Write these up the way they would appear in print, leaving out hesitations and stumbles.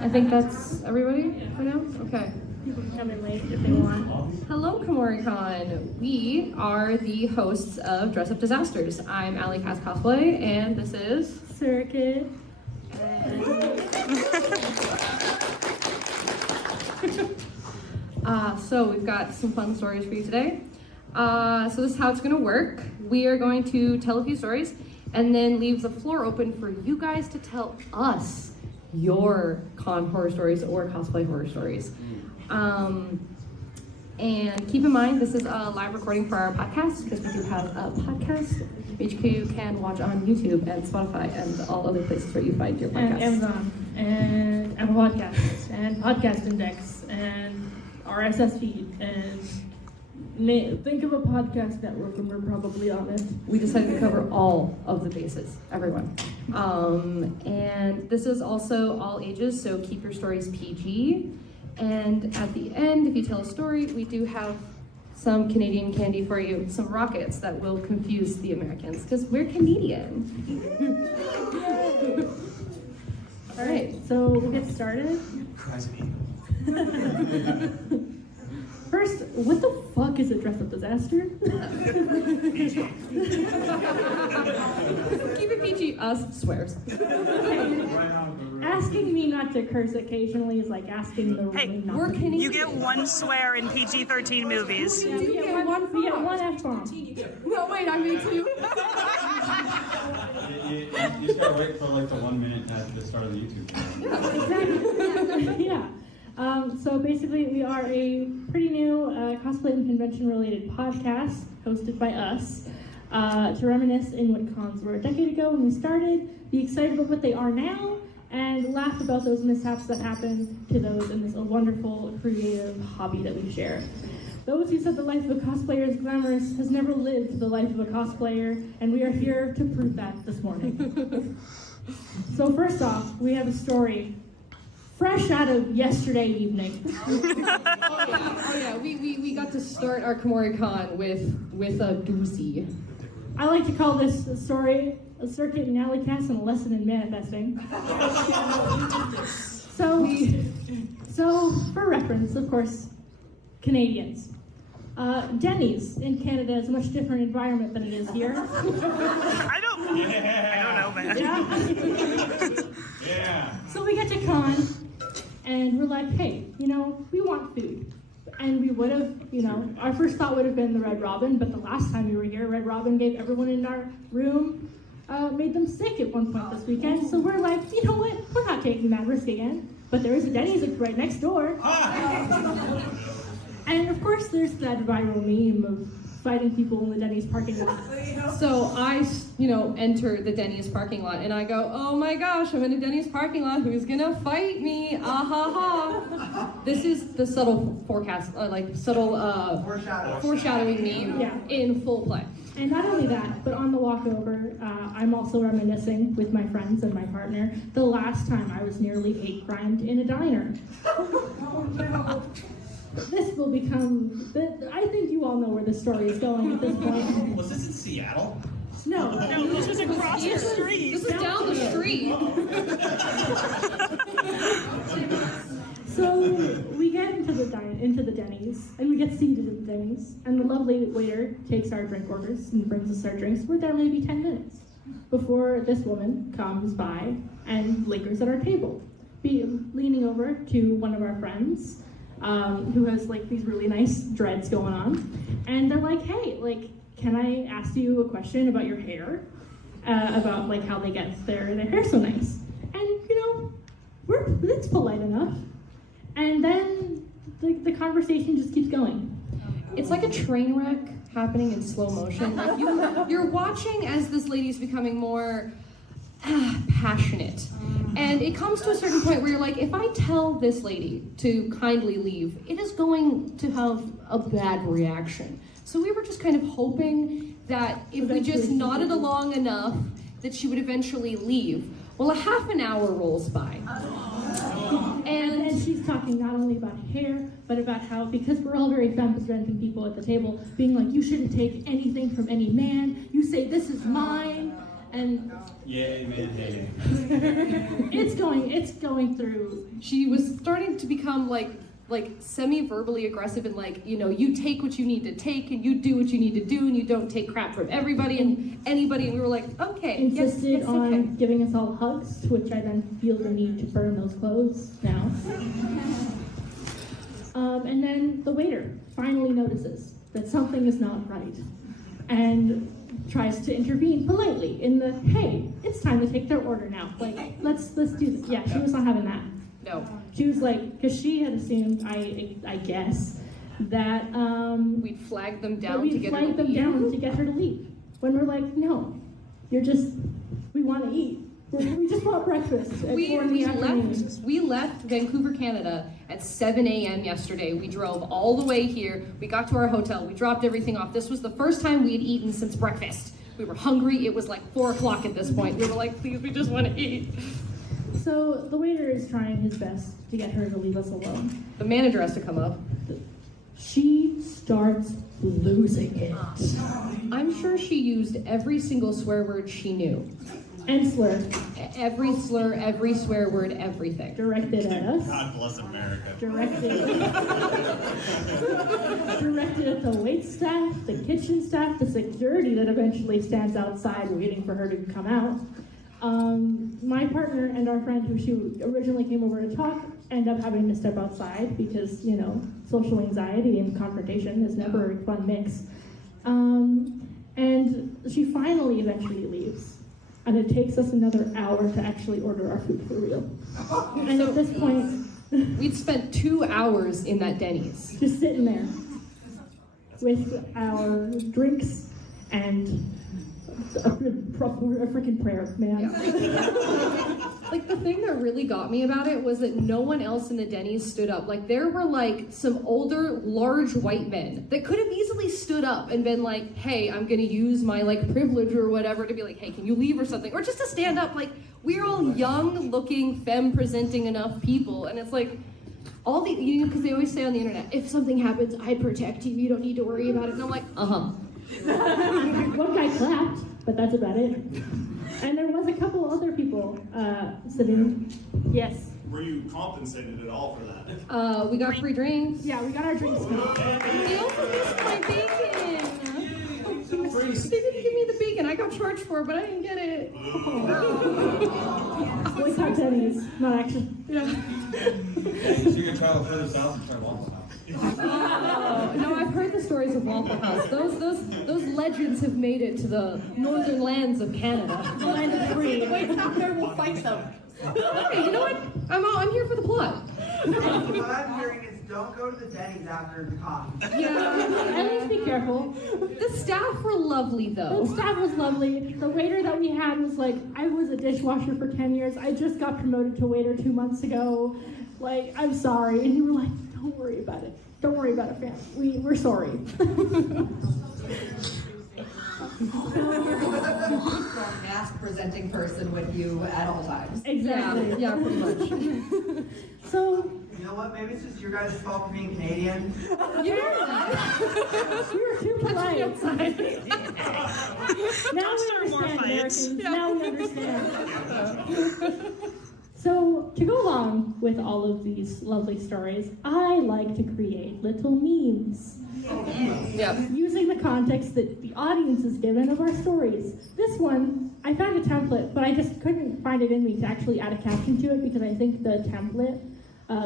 I think that's everybody for now? Okay. People can come in late if they want. Hello, Kumoricon. We are the hosts of Dress Up Disasters. I'm Alycas Cosplay, and this is Circuit. So we've got some fun stories for you today. So this is how it's going to work. We are going to tell a few stories and then leave the floor open for you guys to tell us your con horror stories or cosplay horror stories. And keep in mind, this is a live recording for our podcast, because we do have a podcast, which you can watch on YouTube and Spotify and all other places where you find your podcasts. And Amazon, and Apple Podcasts, and Podcast Index, and RSS feed, and think of a podcast network and we're probably on it. We decided to cover all of the bases, everyone. And this is also all ages, so keep your stories PG. And at the end, if you tell a story, we do have some Canadian candy for you, some rockets that will confuse the Americans, because we're Canadian. All right, so we'll get started. First, what the fuck is a dress-up disaster? Keep it PG, us swears. Asking me not to curse occasionally is like asking the Hey, not we're to. Canadian. You get one swear in PG-13 movies. We get one F-bomb. No, wait, I mean two. You just gotta wait for like the 1 minute at the start of the YouTube channel. Exactly. Yeah. So basically, we are a pretty new cosplay and convention-related podcast hosted by us to reminisce in what cons were a decade ago when we started, be excited about what they are now, and laugh about those mishaps that happened to those in this wonderful, creative hobby that we share. Those who said the life of a cosplayer is glamorous has never lived the life of a cosplayer, and we are here to prove that this morning. So first off, we have a story fresh out of yesterday evening. Oh yeah, we got to start our Kumoricon with a doozy. I like to call this story a circuit and Alycas and a lesson in manifesting. So for reference, of course, Canadians. Denny's in Canada is a much different environment than it is here. I don't know, man. Yeah. So we get to con, and we're like, hey, we want food. And we would have, our first thought would have been the Red Robin, but the last time we were here, Red Robin gave everyone in our room, made them sick at one point this weekend. So we're like, you know what, we're not taking that risk again. But there is a Denny's right next door. And of course, there's that viral meme of fighting people in the Denny's parking lot. So I, enter the Denny's parking lot and I go, oh my gosh, I'm in a Denny's parking lot. Who's gonna fight me? Ah ha ha. This is the subtle foreshadowing meme in full play. And not only that, but on the walk over, I'm also reminiscing with my friends and my partner the last time I was nearly hate crimed in a diner. This will become, I think you all know where this story is going at this point. Was this in Seattle? No, this was across the street. This is down the street. So we get into the Denny's, and we get seated at the Denny's, and the lovely waiter takes our drink orders and brings us our drinks. We're there maybe 10 minutes before this woman comes by and lingers at our table, leaning over to one of our friends, who has like these really nice dreads going on, and they're like, hey, can I ask you a question about your hair? About like how they get their hair so nice. And it's polite enough. And then the conversation just keeps going. It's like a train wreck happening in slow motion. Like you're watching as this lady's becoming more passionate. And it comes to a certain point where you're like, if I tell this lady to kindly leave, it is going to have a bad reaction. So we were just kind of hoping that if we just nodded along enough, that she would eventually leave. Well, a half an hour rolls by. And she's talking not only about hair, but about how, because we're all very femme-presenting people at the table, being like, you shouldn't take anything from any man. You say, this is mine. And Yay, man, hey. it's going through. She was starting to become like semi-verbally aggressive and like, you know, you take what you need to take and you do what you need to do and you don't take crap from everybody and anybody. And we were like, okay, Insisted yes, on okay. giving us all hugs, to which I then feel the need to burn those clothes now. And then the waiter finally notices that something is not right and tries to intervene politely in the, hey, it's time to take their order now. Like, let's do this. Yeah, she was not having that. No. She was like, because she had assumed, I guess, that We'd flag them down we'd to get her flag to them leave. down to get her to leave. When we're like, no, we want to eat. We just want breakfast at 4 in the afternoon. We left Vancouver, Canada at 7 a.m. yesterday. We drove all the way here. We got to our hotel. We dropped everything off. This was the first time we had eaten since breakfast. We were hungry. It was like 4 o'clock at this point. We were like, please, we just want to eat. So the waiter is trying his best to get her to leave us alone. The manager has to come up. She starts losing it. I'm sure she used every single swear word she knew. And slur. Every slur, every swear word, everything. Directed at us. God bless America. Directed at the wait staff, the kitchen staff, the security that eventually stands outside waiting for her to come out. My partner and our friend who she originally came over to talk end up having to step outside because, you know, social anxiety and confrontation is never a fun mix. And she finally eventually leaves. And it takes us another hour to actually order our food for real. And at this point, We'd spent 2 hours in that Denny's. just sitting there with our drinks and a freaking prayer, man. Like, the thing that really got me about it was that no one else in the Denny's stood up. Like, there were like some older, large white men that could have easily stood up and been like, hey, I'm gonna use my like privilege or whatever to be like, hey, can you leave or something? Or just to stand up. Like, we're all young looking, femme presenting enough people. And it's like, all the, you know, because they always say on the internet, if something happens, I'd protect you. You don't need to worry about it. And I'm like, One guy clapped, but that's about it. And there was a couple other people sitting. Yes. Were you compensated at all for that? We got free drinks. Yeah, we got our drinks. They also missed my bacon. They didn't give me the bacon. I got charged for it, but I didn't get it. Boycott Denny's, not actually. Yeah. So you can travel further south and try Waffle House. No, I've heard the stories of Waffle House. Those legends have made it to the northern lands of Canada. The land of free. Wait, stop there, we'll fight them. Okay, you know what? I'm here for the plot. What I'm hearing is don't go to the Denny's after the coffee. Yeah. At least be careful. The staff were lovely, The though. staff was lovely. The waiter that we had was like, I was a dishwasher for 10 years. I just got promoted to waiter 2 months ago. Like, I'm sorry. And you were like, don't worry about it. Don't worry about it, fam. We're sorry. Mask presenting person with you at all times. Exactly. Yeah, pretty much. So, You know what? Maybe it's just your guys' fault for being Canadian. You know that? we were too polite. Now we Start more understand fights. Americans. Now we understand. So, to go along with all of these lovely stories, I like to create little memes. Yeah. Using the context that the audience is given of our stories. This one, I found a template, but I just couldn't find it in me to actually add a caption to it because I think the template,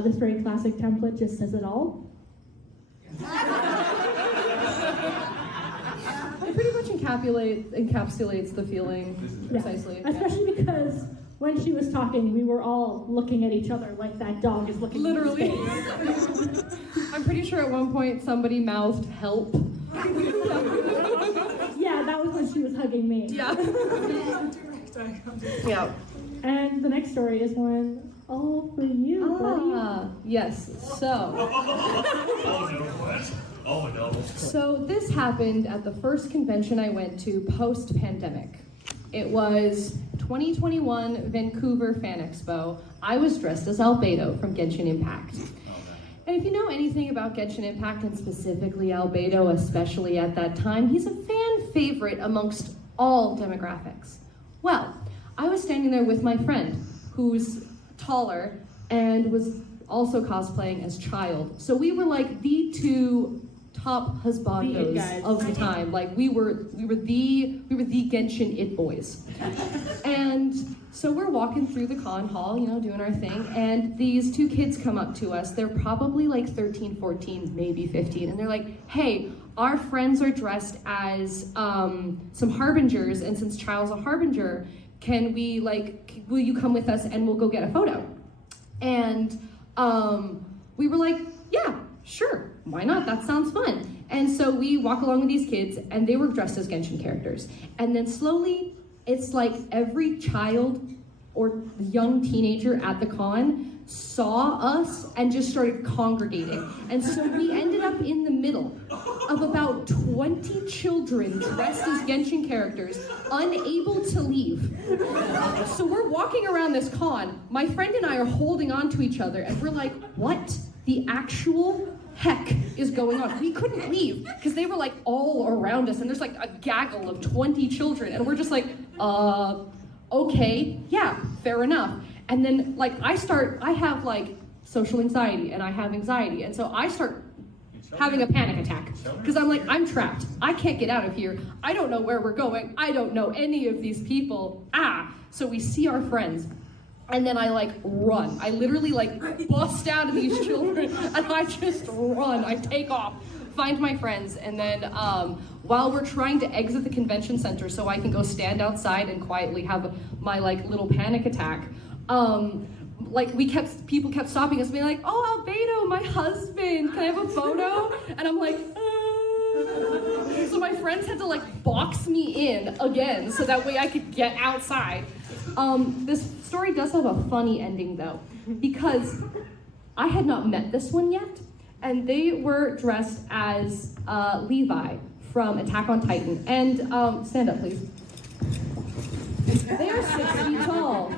this very classic template, just says it all. It pretty much encapsulates the feeling precisely. Yeah. Especially because when she was talking, we were all looking at each other like that dog is looking Literally. at his face. I'm pretty sure at one point somebody mouthed help. Yeah, that was when she was hugging me. Yeah. Yeah. And the next story is one all for you, buddy. Yes. So. Oh no, what? Oh no. So this happened at the first convention I went to post-pandemic. It was 2021 Vancouver Fan Expo. I was dressed as Albedo from Genshin Impact. And if you know anything about Genshin Impact, and specifically Albedo, especially at that time, he's a fan favorite amongst all demographics. Well, I was standing there with my friend, who's taller and was also cosplaying as Child. So we were like the two top husbandos of the time. Like we were the Genshin it boys. And so we're walking through the con hall, you know, doing our thing, and these two kids come up to us. They're probably like 13, 14, maybe 15, and they're like, hey, our friends are dressed as some harbingers, and since Child's a harbinger, will you come with us and we'll go get a photo? And we were like, yeah, sure, why not? That sounds fun. And so we walk along with these kids, and they were dressed as Genshin characters. And then slowly, it's like every child or young teenager at the con saw us and just started congregating. And so we ended up in the middle of about 20 children dressed as Genshin characters, unable to leave. So we're walking around this con, my friend and I are holding on to each other, and we're like, what the actual heck is going on? We couldn't leave because they were like all around us, and there's like a gaggle of 20 children, and we're just like, okay, yeah, fair enough. And then like I have like social anxiety and I have anxiety, and so I start having a panic attack because I'm like, I'm trapped. I can't get out of here. I don't know where we're going. I don't know any of these people. So we see our friends. And then I like run. I literally like bust out of these children and I just run. I take off, find my friends, and then while we're trying to exit the convention center so I can go stand outside and quietly have my like little panic attack, people kept stopping us, being like, oh, Albedo, my husband, can I have a photo? And I'm like, so my friends had to like box me in again so that way I could get outside. This story does have a funny ending though, because I had not met this one yet, and they were dressed as Levi from Attack on Titan. And stand up, please. They are 6 feet tall.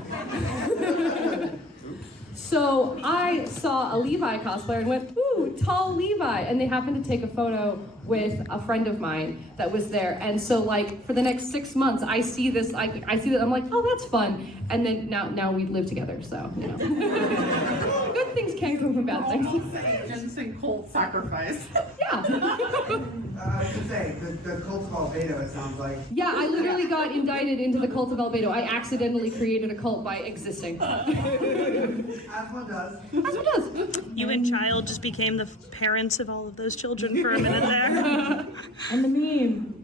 So I saw a Levi cosplayer and went, ooh, tall Levi. And they happened to take a photo with a friend of mine that was there. And so like for the next 6 months, I see this, I see that, I'm like, oh, that's fun. And then now we live together, so, you know. Good things can come from bad things. Ginseng cult sacrifice. Yeah. I was gonna say, the cult of Albedo, it sounds like. Yeah, I literally got indicted into the cult of Albedo. I accidentally created a cult by existing. As one does. As one does. You and Child just became the parents of all of those children for a minute there. And the meme.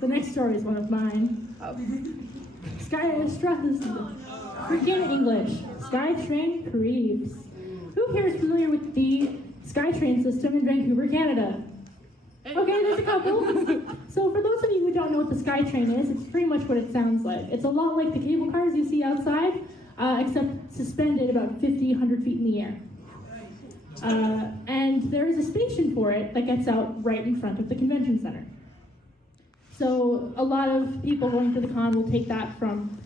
The next story is one of mine. Freaking English. SkyTrain creeps. Who here is familiar with the SkyTrain system in Vancouver, Canada? Okay, there's a couple. So for those of you who don't know what the SkyTrain is, it's pretty much what it sounds like. It's a lot like the cable cars you see outside, except suspended about 50, 100 feet in the air. And there is a station for it that gets out right in front of the convention center. So a lot of people going to the con will take that from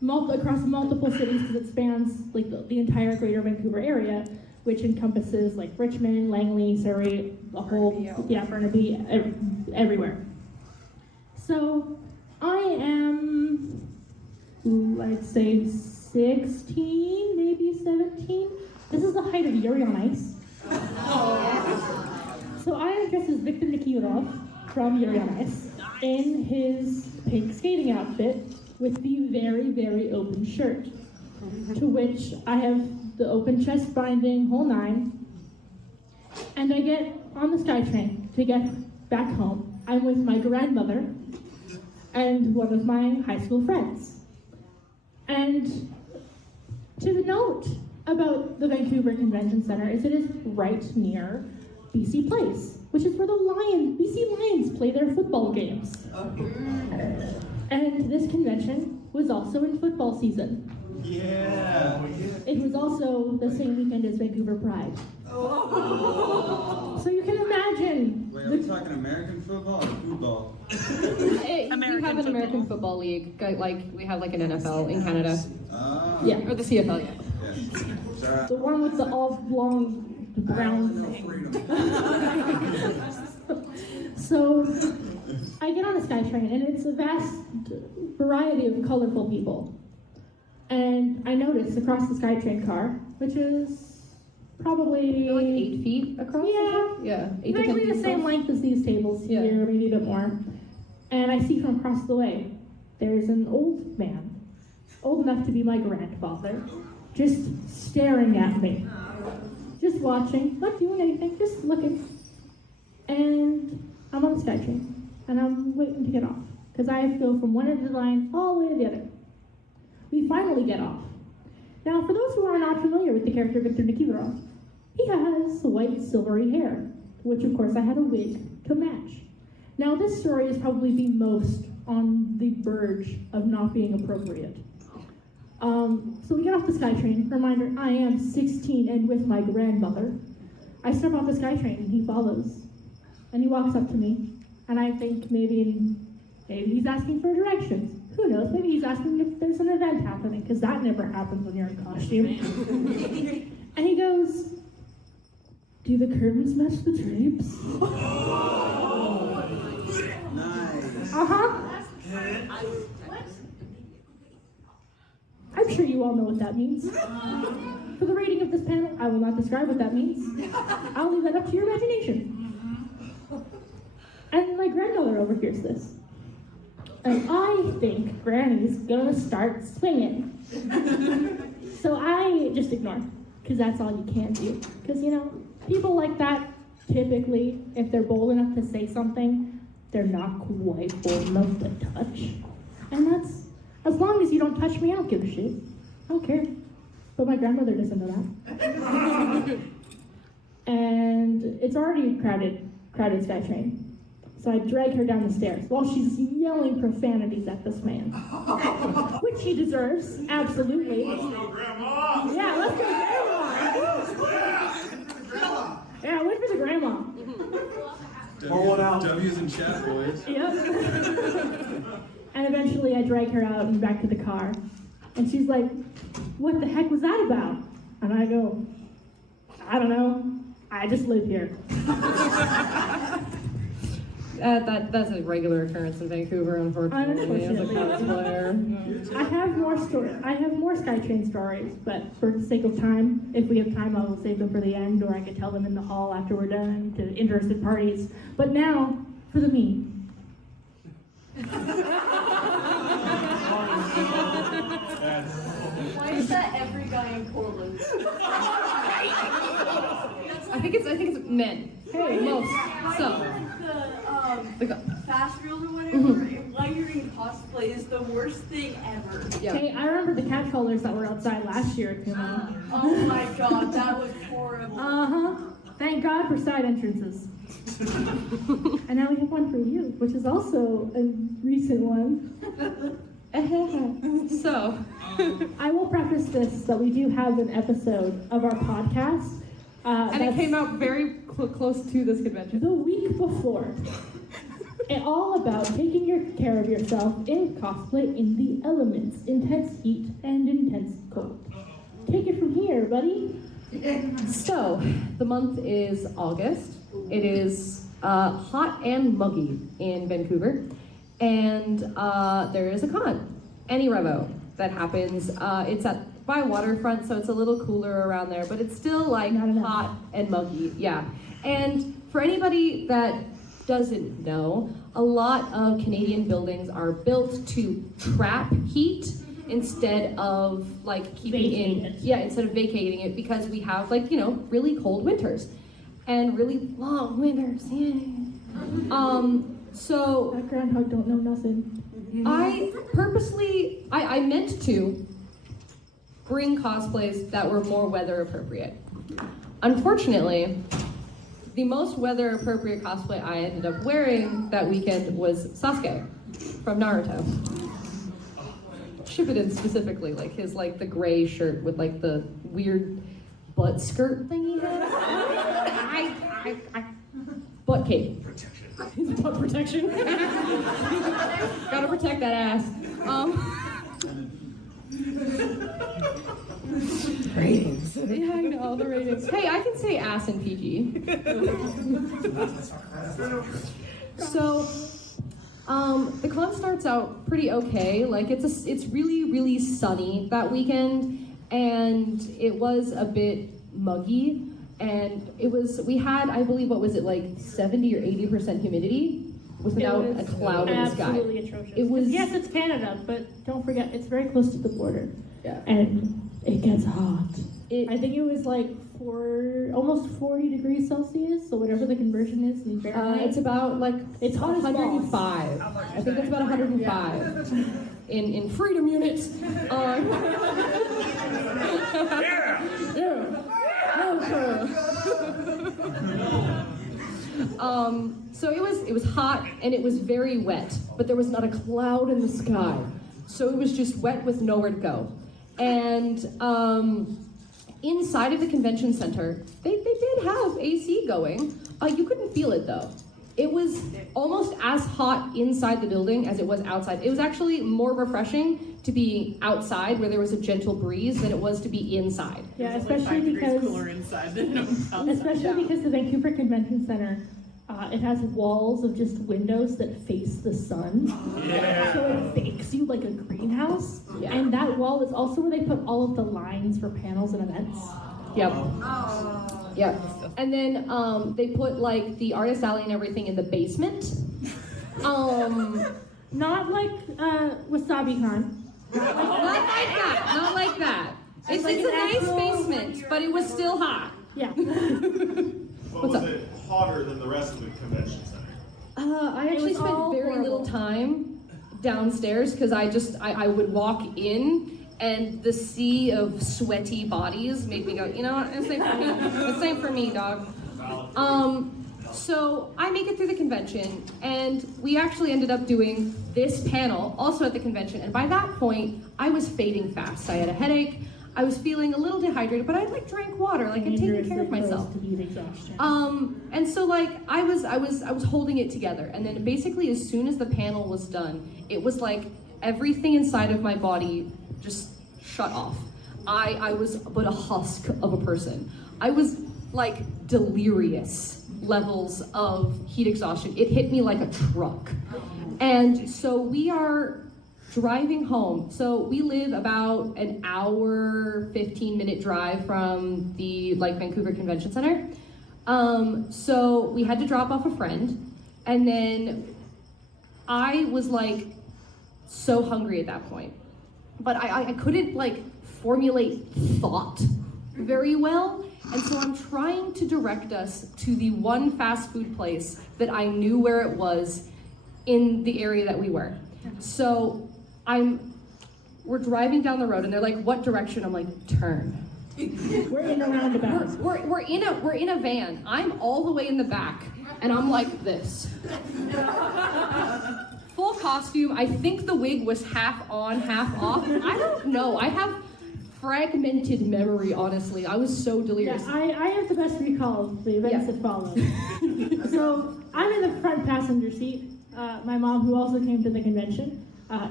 across multiple cities because it spans like the entire greater Vancouver area, which encompasses like Richmond, Langley, Surrey, the whole, Burnaby, everywhere. So I am, I'd say 16, maybe 17. This is the height of Yuri on Ice. So I am dressed as Victor Nikiforov from Yuri on Ice in his pink skating outfit with the very, very open shirt, to which I have the open chest binding, whole nine, and I get on the SkyTrain to get back home. I'm with my grandmother and one of my high school friends. And to note about the Vancouver Convention Center is it is right near BC Place, which is where the BC Lions play their football games. And this convention was also in football season. Yeah. It was also the same weekend as Vancouver Pride. So you can imagine. Wait, are we talking American football or football? We have an American football league, like we have like an NFL in Canada. Ah. Yeah. Or the CFL, yeah. Yes. The one with the oblong brown thing. So I get on the SkyTrain, and it's a vast variety of colorful people. And I notice across the SkyTrain car, which is probably They're like 8 feet across. Yeah. 8 to 10 exactly feet the same across. length as these tables Yeah. here, maybe a bit more. And I see from across the way, there's an old man, old enough to be my grandfather, just staring at me. Just watching, not doing anything, just looking. And I'm on the SkyTrain, and I'm waiting to get off, because I have to go from one end of the line all the way to the other. We finally get off. Now, for those who are not familiar with the character Victor Nikiforov, he has white silvery hair, which of course I had a wig to match. Now, this story is probably the most on the verge of not being appropriate. So we get off the SkyTrain. Reminder, I am 16 and with my grandmother. I step off the SkyTrain and he follows. And he walks up to me, and I think maybe he's asking for directions. Who knows? Maybe he's asking if there's an event happening, because that never happens when you're in costume. And he goes, "Do the curtains match the drapes?" Nice. I'm sure you all know what that means. For the rating of this panel, I will not describe what that means. I'll leave that up to your imagination. And my grandmother overhears this. And I think Granny's gonna start swinging. So I just ignore, because that's all you can do. Because, people like that, typically, if they're bold enough to say something, they're not quite bold enough to touch. And that's, as long as you don't touch me, I don't give a shit. I don't care. But my grandmother doesn't know that. And it's already a crowded SkyTrain. So I drag her down the stairs while she's yelling profanities at this man. Which he deserves, absolutely. Let's go, Grandma! Yeah, let's go, Grandma! Yeah, wait for the grandma. Pour one out. W's in chat, boys. Yep. And eventually I drag her out and back to the car. And she's like, "What the heck was that about?" And I go, "I don't know. I just live here." That's a regular occurrence in Vancouver, unfortunately, as a cosplayer. I have more SkyTrain stories, but for the sake of time, if we have time, I will save them for the end, or I could tell them in the hall after we're done to interested parties. But now, for the me. Why is that every guy in Portland? I think it's men. Hey, Most. So. The fast reels or whatever, while you're in cosplay is the worst thing ever. Yeah. Hey, I remember the catcallers that were outside last year at Kumo. Oh my god, that was horrible. Thank God for side entrances. And now we have one for you, which is also a recent one. So. I will preface this that we do have an episode of our podcast. And it came out very close to this convention. The week before. And all about taking care of yourself in cosplay in the elements, intense heat and intense cold. Take it from here, buddy. So, the month is August. It is hot and muggy in Vancouver. And there is a con, Any Revo, that happens. It's by waterfront, so it's a little cooler around there, but it's still like hot and muggy, yeah. And for anybody that doesn't know, a lot of Canadian buildings are built to trap heat instead of like keeping instead of vacating it, because we have really cold winters and really long winters. So that groundhog don't know nothing. I meant to bring cosplays that were more weather appropriate. Unfortunately, the most weather appropriate cosplay I ended up wearing that weekend was Sasuke from Naruto. Shippuden specifically, the gray shirt with the weird butt skirt thing he had. Butt cape. Butt protection. Gotta protect that ass. Ratings. Yeah, I know, the ratings. Hey, I can say ass in PG. So, the con starts out pretty okay. Like, it's really, really sunny that weekend, and it was a bit muggy, and we had, I believe, what was it, like 70 or 80% humidity without a cloud in the sky. Absolutely atrocious. It was, yes, it's Canada, but don't forget, it's very close to the border. yeah. And it gets hot. I think it was like almost 40 degrees Celsius, so whatever the conversion is in Fahrenheit. It's about like It's hot as balls. 105. I think that's about 105 in freedom units. So it was hot and it was very wet, but there was not a cloud in the sky. So it was just wet with nowhere to go. And inside of the convention center, they did have AC going. You couldn't feel it though. It was almost as hot inside the building as it was outside. It was actually more refreshing to be outside where there was a gentle breeze than it was to be inside. Yeah, It's like especially 5 degrees because cooler inside than outside. especially because the Vancouver Convention Center, it has walls of just windows that face the sun. Yeah. So it bakes you like a greenhouse. Yeah. And that wall is also where they put all of the lines for panels and events. Yep. Yep. And then they put like the artist alley and everything in the basement. Not like WasabiCon. Not like that. It's like a an nice actual- basement, but it was still hot. Yeah. But What's was up? it hotter than the rest of the convention center? I actually was all spent very little horrible. time downstairs because I would walk in and the sea of sweaty bodies made me go, you know what, this ain't for me. This ain't for me, dog. So I make it through the convention and we actually ended up doing this panel also at the convention, and by that point I was fading fast. I had a headache, I was feeling a little dehydrated, but I like drank water, like I'd taken care of myself. To heat exhaustion. And so like I was holding it together, and then basically as soon as the panel was done, it was like everything inside of my body just shut off. I was but a husk of a person. I was like delirious levels of heat exhaustion. It hit me like a truck. And so we are driving home. So we live about an hour, 15-minute drive from the Vancouver Convention Center. So we had to drop off a friend, and then I was like so hungry at that point, but I couldn't like formulate thought very well. And so I'm trying to direct us to the one fast food place that I knew where it was in the area that we were. So we're driving down the road and they're like, what direction? I'm like, turn. We're in a roundabout. We're in a van. I'm all the way in the back and I'm like this. Full costume. I think the wig was half on, half off. I don't know. I have fragmented memory, honestly. I was so delirious. Yeah, I have the best recall of the events that followed. So I'm in the front passenger seat. My mom, who also came to the convention,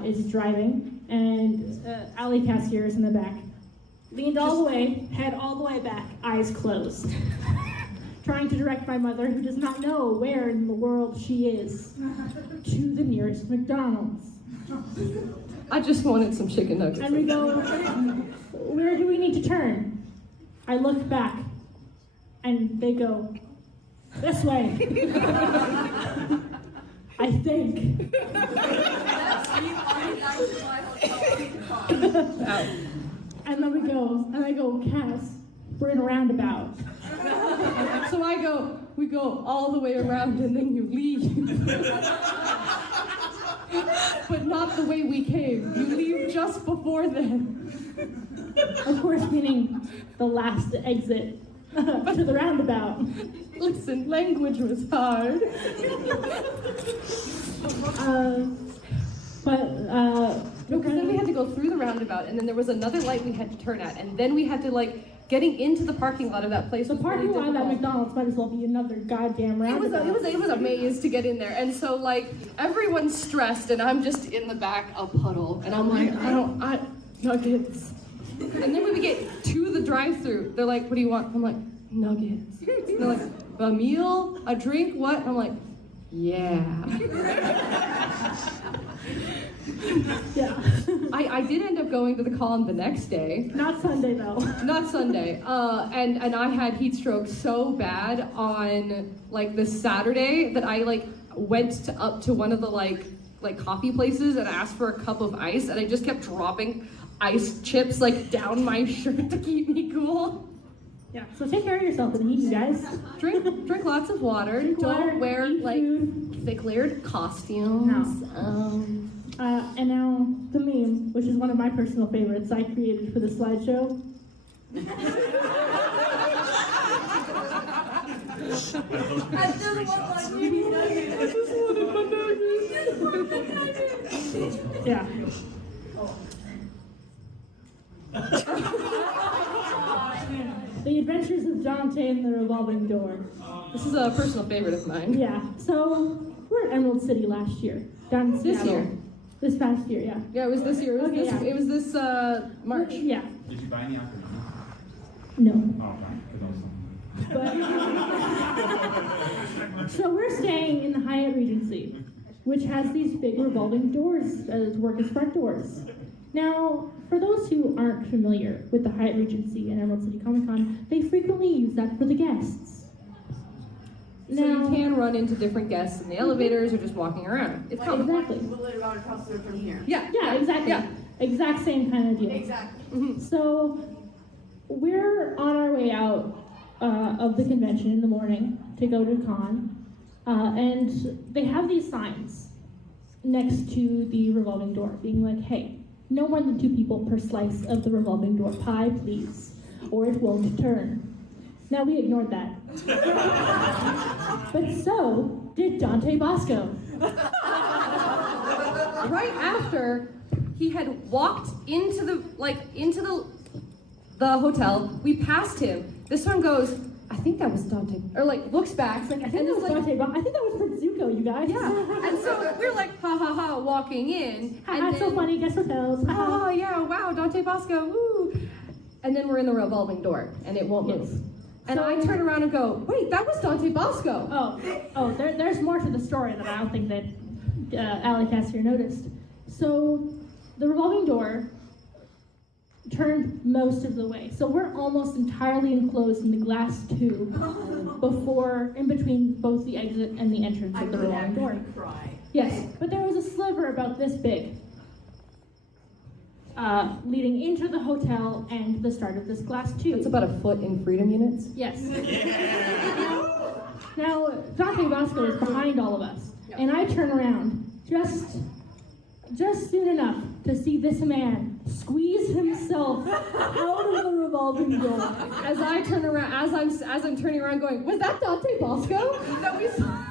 is driving, and Alycas here is in the back. Leaned all the way, head all the way back, eyes closed. Trying to direct my mother, who does not know where in the world she is, to the nearest McDonald's. I just wanted some chicken nuggets. And we go, where do we need to turn? I look back, and they go, this way. I think. And then I go, Cass, we're in a roundabout. So we go all the way around and then you leave. But not the way we came. You leave just before then. Of course, meaning the last exit to the roundabout. Listen, language was hard. No, because then we had to go through the roundabout, and then there was another light we had to turn at, and then we had to getting into the parking lot of that place. The was parking really lot of that difficult. McDonald's might as well be another goddamn It was roundabout. a maze to get in there, and so everyone's stressed, and I'm just in the back a puddle, and I'm like, nuggets. And then when we get to the drive-thru, they're like, what do you want? I'm like, nuggets. They're like, a meal, a drink, what? I'm like, yeah. Yeah. I did end up going to the con the next day. Not Sunday though. Not Sunday. And I had heat stroke so bad on like the Saturday that I like went up to one of the like coffee places and asked for a cup of ice, and I just kept dropping ice chips like down my shirt to keep me cool. Yeah. So take care of yourself in the heat, you guys. Drink lots of water. Water, Don't wear eat like food. thick layered costumes. And now the meme, which is one of my personal favorites I created for the slideshow. I just want my baby nuggets. Yeah. The Adventures of Dante and the Revolving Door. This is a personal favorite of mine. Yeah. So we're at Emerald City last year. Down in This Seattle. year. This past year, yeah. Yeah, it was this year. Okay, yeah. It was this March. Yeah. Did you buy any after me? No. Oh, fine, 'cause I was But, so we're staying in the Hyatt Regency, which has these big revolving doors that work as front doors. Now, for those who aren't familiar with the Hyatt Regency and Emerald City Comic Con, they frequently use that for the guests. So you can run into different guests in the elevators or just walking around. It's common. Exactly. Literally around across the road from here. Yeah. Yeah, exactly. Yeah. Exact same kind of deal. Exactly. So we're on our way out of the convention in the morning to go to con, and they have these signs next to the revolving door, being like, "Hey, no more than 2 people per slice of the revolving door pie, please, or it won't turn." Now we ignored that, but so did Dante Bosco. Right after he had walked into the hotel, we passed him. This one goes, I think that was Dante, or like looks back, I think that was Dante. I think that was Prince Zuko, you guys. yeah. And so we're like, ha ha ha, walking in. That's so funny. Guest hotels. Oh yeah, wow, Dante Bosco, woo. And then we're in the revolving door, and it won't move. And I turn around and go, wait, that was Dante Bosco. There's more to the story that I don't think that Alycas here noticed. So the revolving door turned most of the way. So we're almost entirely enclosed in the glass tube in between both the exit and the entrance of the revolving door. Cry. Yes, but there was a sliver about this big leading into the hotel and the start of this glass tube. It's about a foot in freedom units. Yes. Now, Dante Bosco is behind all of us, and I turn around just soon enough to see this man squeeze himself out of the revolving door. As I turn around, as I'm turning around, going, was that Dante Bosco that we saw?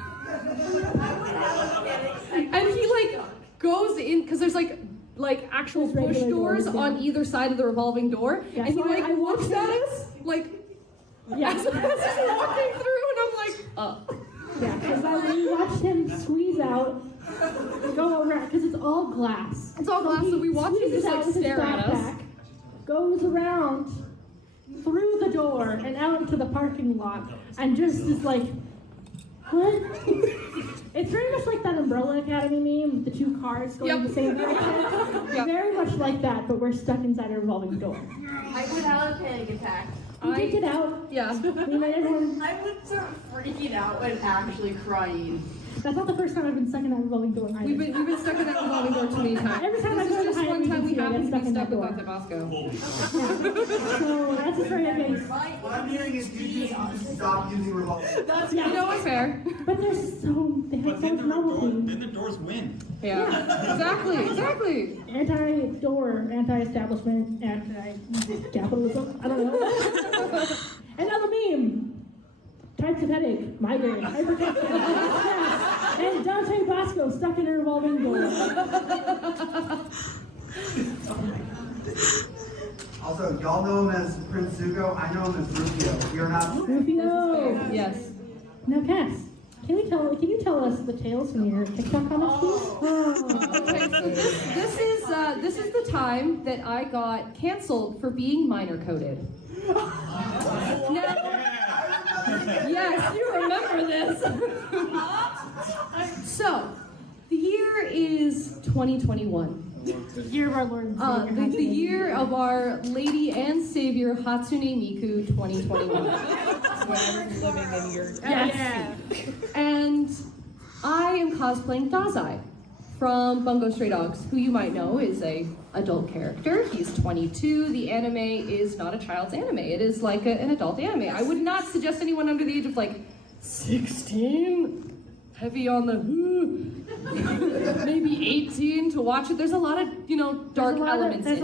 And he like goes in because there's like actual There's push regular doors doors, yeah. on either side of the revolving door, Yeah, and he so like I looks watched at us like Yeah. as he's walking through, and I'm like, Yeah, because we watched him squeeze out, go around, because it's all glass. It's all glass, so we watch him squeezes just, like, out with his stare at us. backpack, goes around through the door and out into the parking lot, and just is like, what? It's very much like that Umbrella Academy meme with the 2 cars going in the same direction. Yep. Very much like that, but we're stuck inside a revolving door. I would have a panic attack. We did get out. yeah. We made everyone. I would start freaking out and actually crying. That's not the first time I've been stuck in that revolving door either. We've been stuck in that revolving door too many times. Every time I This go is to just Hyatt one time we Regency, I happened get to be stuck in stuck with that Dante Bosco. So that's the story of getting. What I'm hearing is you need to stop using revolving. You know what's fair? But they have so But much novelty. then the doors win. Yeah. Exactly. Anti-door, anti-establishment, anti-capitalism. I don't know. Another meme. Types of headache, migraine, hypertension, stress, and Dante Bosco stuck in a revolving door. Also, y'all know him as Prince Zuko. I know him as Rufio. You're not. Rufio. Yes. Now, Cass, Can you tell us the tales from your TikTok comments, please? Okay, so this is the time that I got canceled for being minor coded. Now, yes, you remember this. So, the year is 2021. Year of our Lord and Savior. The year of our Lady and Savior Hatsune Miku 2021. Living in your Yes. And I am cosplaying Dazai from Bungo Stray Dogs, who you might know is a adult character. He's 22. The anime is not a child's anime. It is like an adult anime. I would not suggest anyone under the age of like 16, heavy on the maybe 18 to watch it. There's a lot of, dark elements in it.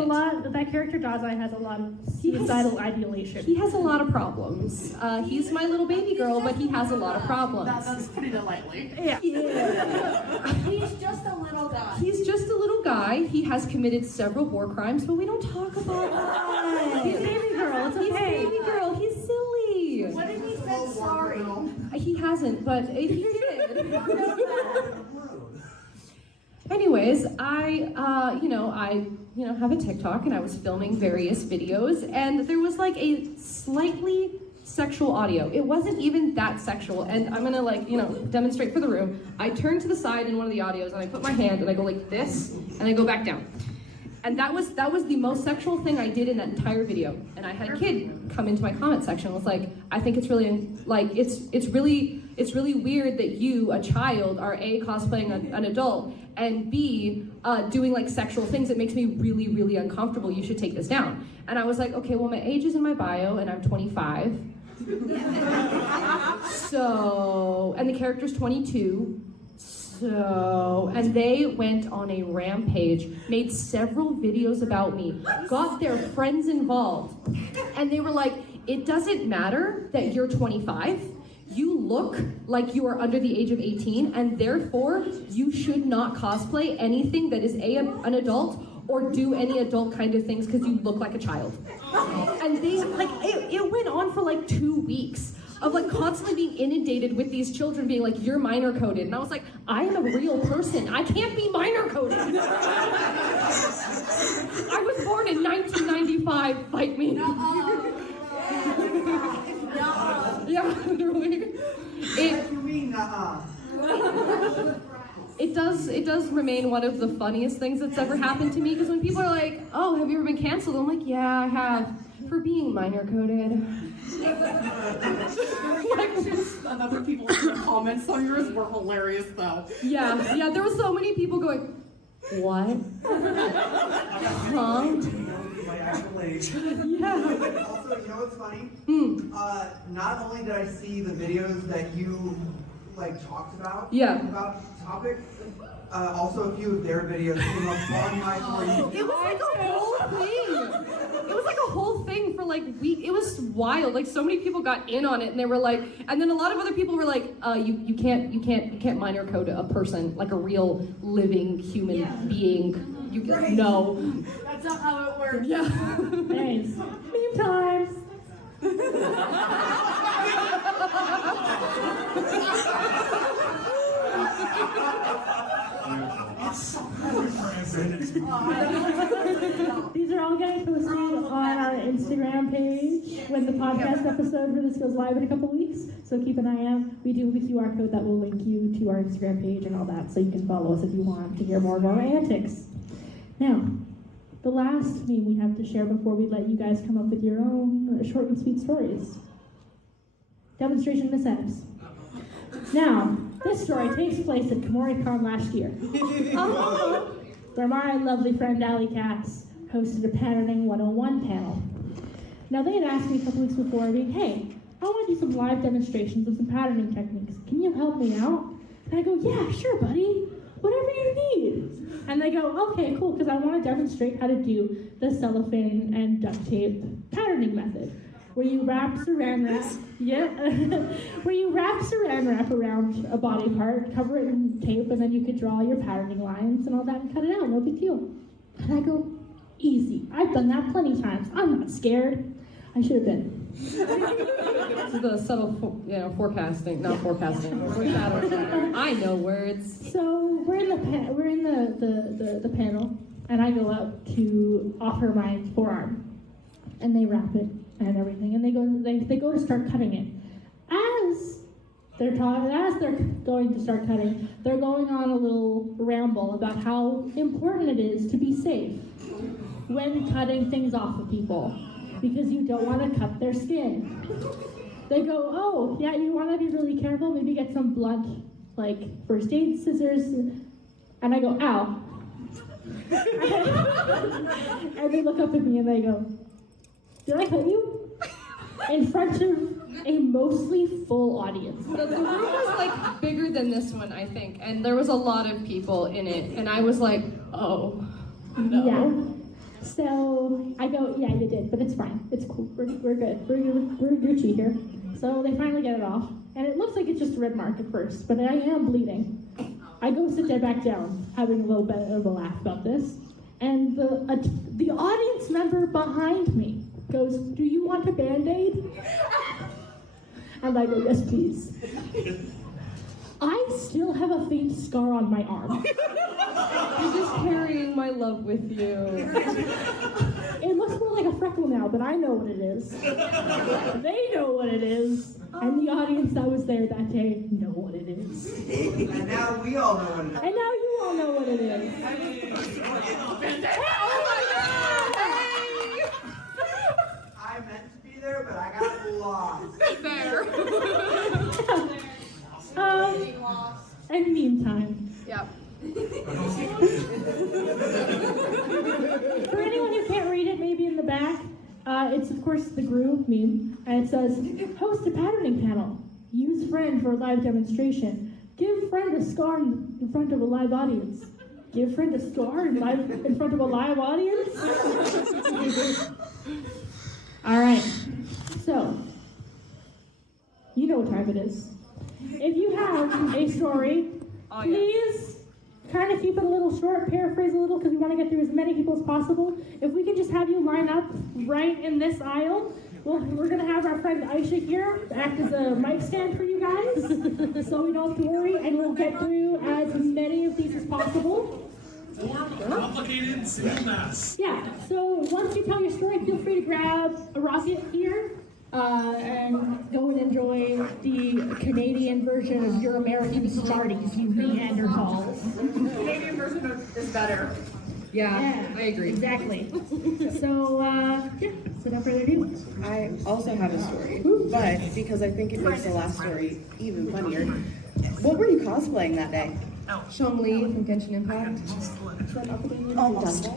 That character Dazai has a lot of suicidal ideation. He has a lot of problems. He's my little baby girl, but he has a lot of problems. That's putting it lightly. Yeah. He's just a little guy. He's just a little guy. He has committed several war crimes, but we don't talk about that. He's baby girl. It's He's okay. baby girl. He's silly. What if he said sorry? He hasn't, but he did. Anyways, I have a TikTok and I was filming various videos and there was like a slightly sexual audio. It wasn't even that sexual, and I'm gonna demonstrate for the room. I turn to the side in one of the audios and I put my hand and I go like this and I go back down. And that was the most sexual thing I did in that entire video. And I had a kid come into my comment section and was like, I think it's really it's really weird that you, a child, are A, cosplaying an adult, and B, doing like sexual things. It makes me really, really uncomfortable. You should take this down. And I was like, okay, well, my age is in my bio and I'm 25. So, and the character's 22. So, and they went on a rampage, made several videos about me, got their friends involved, and they were like, it doesn't matter that you're 25, you look like you are under the age of 18, and therefore, you should not cosplay anything that is an adult, or do any adult kind of things because you look like a child. And they, it went on for like 2 weeks. Of like constantly being inundated with these children being like, you're minor coded. And I was like, I am a real person. I can't be minor coded. I was born in 1995, fight me. Yeah, literally. What do you mean, nuh-uh? It does remain one of the funniest things that's ever happened to me, because when people are like, oh, have you ever been canceled? I'm like, yeah, I have, for being minor coded. And other people's comments on yours were hilarious, though. Yeah, there were so many people going, what? Huh? My actual age. Yeah. Also, you know what's funny? Not only did I see the videos that you talked about, about topics, also a few of their videos came up on my For You. It was like a whole thing. It was like a whole thing for like weeks. It was wild. Like so many people got in on it, and they were like, and then a lot of other people were like, you can't minor code a person, like a real living human being. No. That's not how it works. Yeah. Nice. Meme time. These are all getting posted on our Instagram page when the podcast episode for this goes live in a couple weeks. So keep an eye out. We do have a QR code that will link you to our Instagram page and all that, so you can follow us if you want to hear more of our antics. Now, the last meme we have to share before we let you guys come up with your own short and sweet stories. Demonstration mishaps. Now, this story takes place at Kumoricon last year. Where my lovely friend Alycas hosted a Patterning 101 panel. Now, they had asked me a couple weeks before, hey, I want to do some live demonstrations of some patterning techniques. Can you help me out? And I go, yeah, sure, buddy. Whatever you need. And they go, okay, cool, because I want to demonstrate how to do the cellophane and duct tape patterning method. Where you wrap saran wrap around a body part, cover it in tape, and then you could draw your patterning lines and all that and cut it out, no big deal. And I go, easy. I've done that plenty of times. I'm not scared. I should have been. This is the subtle, forecasting, not forecasting. Foreshadowing. I know words. So we're in the panel, and I go out to offer my forearm, and they wrap it and everything, and they go to start cutting it. As they're going to start cutting, they're going on a little ramble about how important it is to be safe when cutting things off of people, because you don't want to cut their skin. They go, oh, yeah, you want to be really careful, maybe get some blunt, like, first aid scissors. And I go, ow. And they look up at me and they go, did I cut you? In front of a mostly full audience. The room was like bigger than this one, I think, and there was a lot of people in it, and I was like, oh, no. Yeah. So I go, yeah, you did, but it's fine. It's cool. We're good. We're Gucci here. So they finally get it off, and it looks like it's just a red mark at first, but I am bleeding. I go sit back down, having a little bit of a laugh about this, and the audience member behind me goes, do you want a Band-Aid? And I go, yes, please. I still have a faint scar on my arm. You're just carrying my love with you. It looks more like a freckle now, but I know what it is. They know what it is. And the audience that was there that day know what it is. And now we all know what it is. And now you all know what it is. I meant to be there, but I got lost. Fair. And meme time. Yep. For anyone who can't read it, maybe in the back, it's of course the Gru meme, and it says, host a patterning panel. Use friend for a live demonstration. Give friend a scar in front of a live audience. Give friend a scar in front of a live audience? All right, so, you know what time it is. If you have a story, please kind of keep it a little short, paraphrase a little, because we want to get through as many people as possible. If we could just have you line up right in this aisle, well, we're going to have our friend Aisha here act as a mic stand for you guys, so we don't have to worry, and we'll get through as many of these as possible. Complicated single mass. Yeah, so once you tell your story, feel free to grab a rocket here and go and enjoy the Canadian version of your American Smarties, you Neanderthals. Canadian version is better. Yeah, I agree. Exactly. So, yeah, without further ado. I also have a story, but because I think it makes the last story even funnier. What were you cosplaying that day? Shang-Li from Genshin Impact. Almost.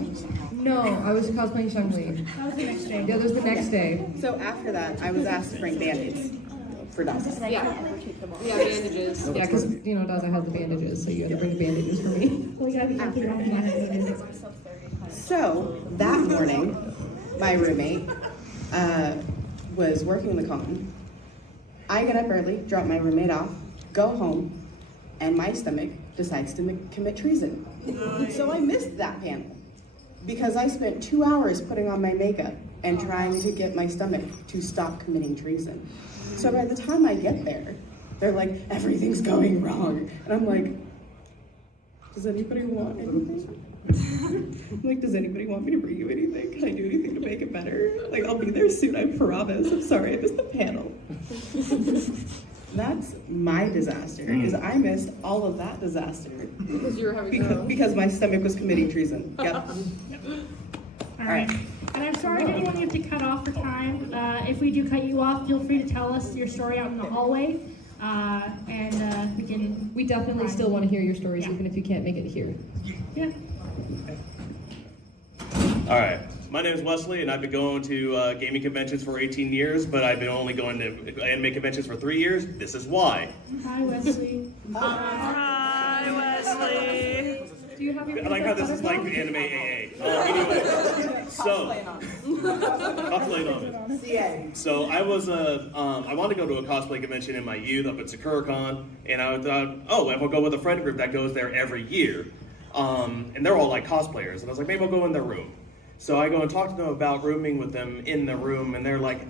No, I was cosplaying Shang-Li. That was the next day. Yeah, that was the next day. So after that, I was asked to bring band-aids for Daza. Yeah, bandages. Yeah, because, Daza had the bandages, so you had to bring the bandages for me. We gotta be careful about that. So that morning, my roommate was working the con. I get up early, drop my roommate off, go home, and my stomach decides to commit treason. So I missed that panel because I spent 2 hours putting on my makeup and trying to get my stomach to stop committing treason. So by the time I get there, they're like, everything's going wrong. And I'm like, does anybody want anything? I'm like, does anybody want me to bring you anything? Can I do anything to make it better? Like, I'll be there soon, I promise. I'm sorry, I missed the panel. That's my disaster, is I missed all of that disaster. Because you were having your own? Because my stomach was committing treason. Yep. All right. And I'm sorry to anyone you have to cut off for time. If we do cut you off, feel free to tell us your story out in the hallway. And we can... We definitely still want to hear your stories, even if you can't make it here. Yeah. All right. My name is Wesley, and I've been going to gaming conventions for 18 years, but I've been only going to anime conventions for 3 years. This is why. Hi, Wesley. Hi, Wesley. Do you have your... I like how this is like anime AA. Anyway, so cosplay on it. So I was I wanted to go to a cosplay convention in my youth up at Kumoricon, and I thought, oh, if I'll go with a friend group that goes there every year, and they're all like cosplayers, and I was like, maybe I'll go in their room. So I go and talk to them about rooming with them in the room, and they're like,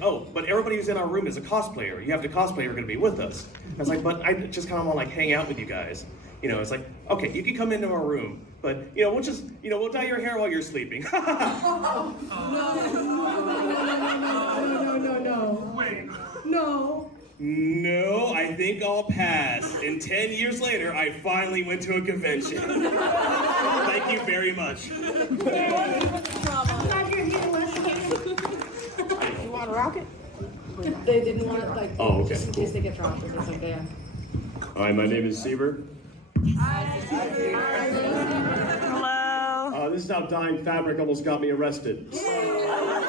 oh, but everybody who's in our room is a cosplayer. You have to cosplay, you're gonna be with us. I was like, but I just kind of want to like hang out with you guys. You know, it's like, okay, you can come into our room, but you know, we'll dye your hair while you're sleeping. No. Wait. No. No, I think I'll pass. And 10 years later, I finally went to a convention. Thank you very much. You want a rocket? They didn't want it, like, Oh, okay, just in case they get dropped or something, yeah. Hi, my name is Sieber. Hello. This is how dyeing fabric almost got me arrested. Strong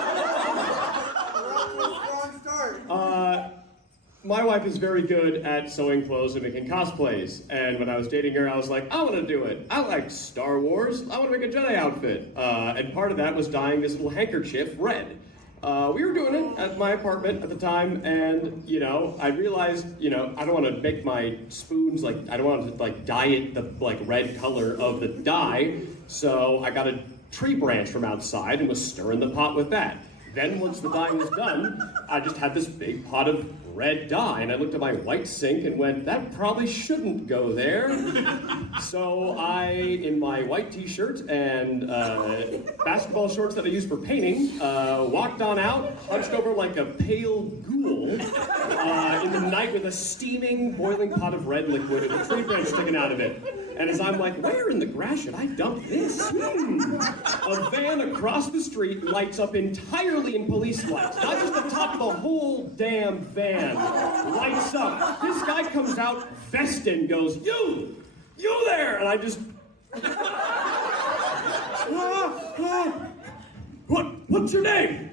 start. My wife is very good at sewing clothes and making cosplays, and when I was dating her, I was like, I want to do it. I like Star Wars. I want to make a Jedi outfit. And part of that was dyeing this little handkerchief red. We were doing it at my apartment at the time, and you know, I realized, you know, I don't want to make my spoons like, I don't want to like dye it the like red color of the dye. So I got a tree branch from outside and was stirring the pot with that. Then once the dyeing was done, I just had this big pot of red dye, and I looked at my white sink and went, that probably shouldn't go there. So I, in my white t-shirt and basketball shorts that I use for painting, walked on out, hunched over like a pale ghoul in the night with a steaming, boiling pot of red liquid with a tree branch sticking out of it. And as I'm like, where in the grass should I dump this? A van across the street lights up entirely in police lights. Not just the top, the whole damn van lights up. This guy comes out vested and goes, you there! And I just, what's your name?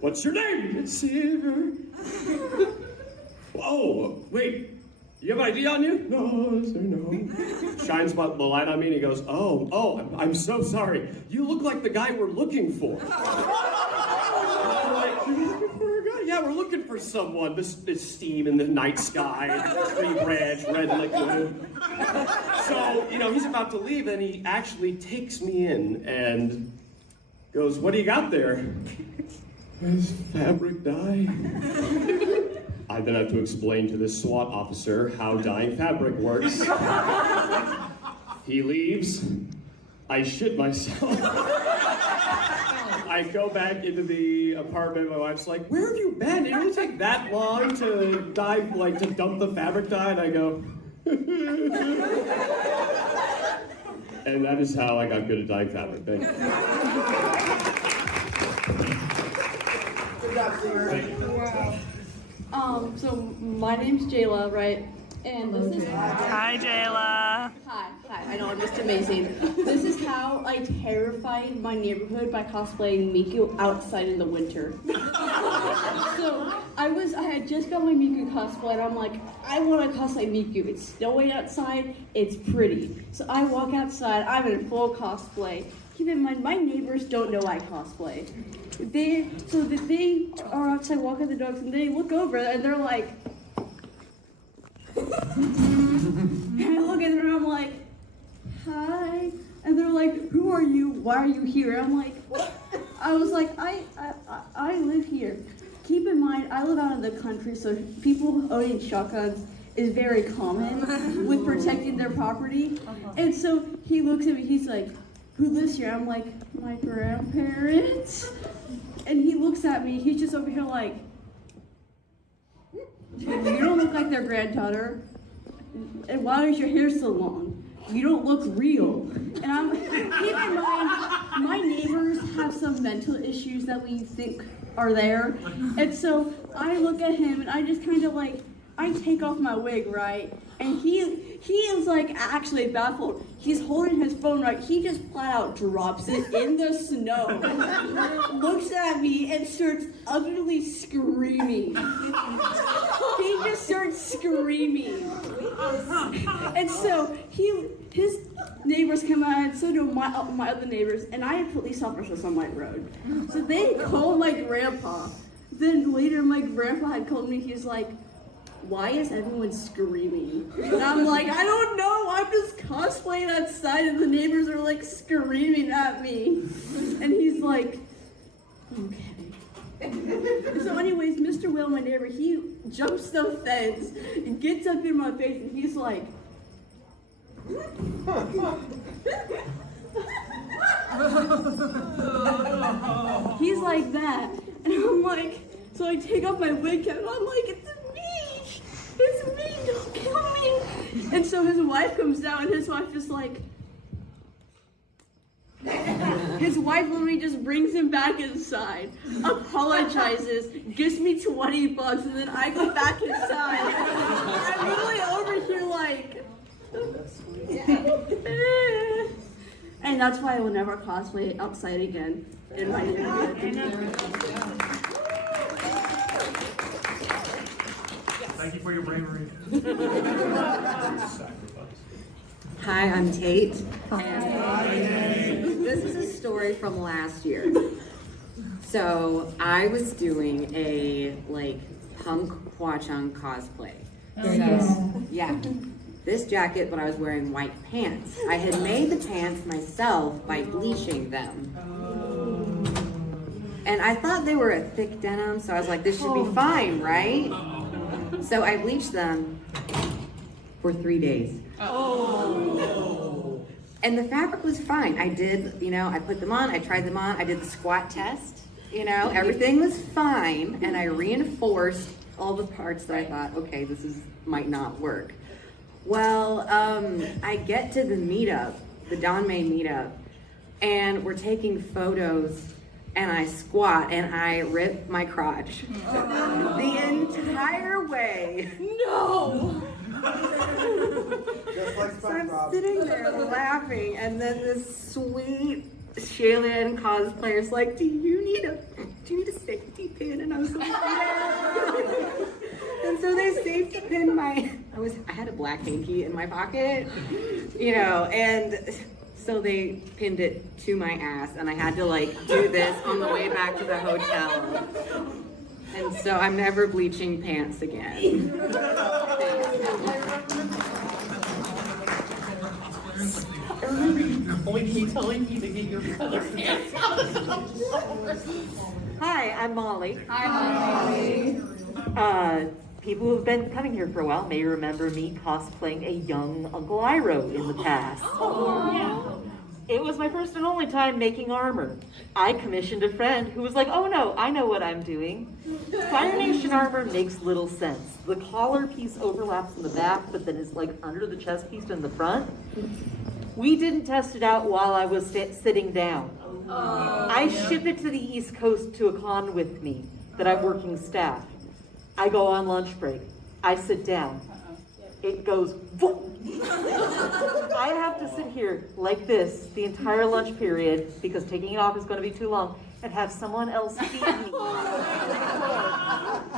What's your name? It's Sieber. Oh, wait. You have an ID on you? No, sir, no. Shines the light on me and he goes, oh, I'm so sorry. You look like the guy we're looking for. And I'm like, you're looking for a guy? Yeah, we're looking for someone. This steam in the night sky, tree branch, red liquid. So, you know, he's about to leave and he actually takes me in and goes, what do you got there? There's fabric dye. I then have to explain to this SWAT officer how dyeing fabric works. He leaves. I shit myself. I go back into the apartment. My wife's like, where have you been? It only take that long to dye, like to dump the fabric dye? And I go, and that is how I got good at dyeing fabric. Thank you. Good job, Sieber. Wow. So my name's Jayla, right? And this is Hi, Jayla. Hi, I know, I'm just amazing. This is how I terrified my neighborhood by cosplaying Miku outside in the winter. So I had just got my Miku cosplay and I'm like, I want to cosplay Miku. It's snowing outside, it's pretty. So I walk outside, I'm in full cosplay. Keep in mind, my neighbors don't know I cosplay. They are outside walking the dogs and they look over and they're like, and I look at them and I'm like, hi. And they're like, who are you? Why are you here? And I'm like, I was like, I live here. Keep in mind, I live out in the country, so people owning shotguns is very common with protecting their property. And so he looks at me, he's like, who lives here? I'm like, my grandparents. And he looks at me, he's just over here like, you don't look like their granddaughter. And why is your hair so long? You don't look real. And I'm, keep in mind, my neighbors have some mental issues that we think are there. And so I look at him and I just kind of like, I take off my wig, right? And he is like actually baffled. He's holding his phone, right? He just flat out drops it in the snow, looks at me and starts utterly screaming. He just starts screaming. And so his neighbors come out, and so do my other neighbors, and I have police officers on my road. So they call my grandpa. Then later my grandpa had called me, he's like, why is everyone screaming? And I'm like, I don't know, I'm just cosplaying outside and the neighbors are like screaming at me. And he's like, okay. So anyways, Mr. Will, my neighbor, he jumps the fence and gets up in my face and he's like, he's like that. And I'm like, so I take off my wig cap and I'm like, it's me, don't kill me. And so his wife comes down and his wife is like, his wife literally just brings him back inside, apologizes, gives me $20, and then I go back inside. I'm literally over here like, and that's why I will never cosplay outside again in my neighborhood. Thank you for your bravery. Hi, I'm Tate. And this is a story from last year. So I was doing a punk Hwa-Chung cosplay. Yeah. This jacket, but I was wearing white pants. I had made the pants myself by bleaching them. And I thought they were a thick denim, so I was like, this should be fine, right? So I bleached them for 3 days. And the fabric was fine. I did, I put them on, I tried them on, I did the squat test, everything was fine. And I reinforced all the parts that I thought, okay, might not work. Well, I get to the meetup, the Donmei meetup, and we're taking photos, and I squat and I rip my crotch the entire way. No! So I'm sitting there laughing, and then this sweet Shaylin cosplayer's like, do you need a safety pin? And I was like, yeah. And so they safety pinned I had a black hanky in my pocket, and so they pinned it to my ass, and I had to do this on the way back to the hotel. And so I'm never bleaching pants again. I remember you calling me, telling me to get your other pants out of the Hi, I'm Molly. Hi, Molly. People who have been coming here for a while may remember me cosplaying a young Uncle Iroh in the past. Oh, yeah. It was my first and only time making armor. I commissioned a friend who was like, oh no, I know what I'm doing. Fire Nation armor makes little sense. The collar piece overlaps in the back, but then is under the chest piece in the front. We didn't test it out while I was sitting down. I ship it to the East Coast to a con with me that I'm working staff. I go on lunch break. I sit down. It goes, boom. I have to sit here like this the entire lunch period because taking it off is going to be too long and have someone else feed me.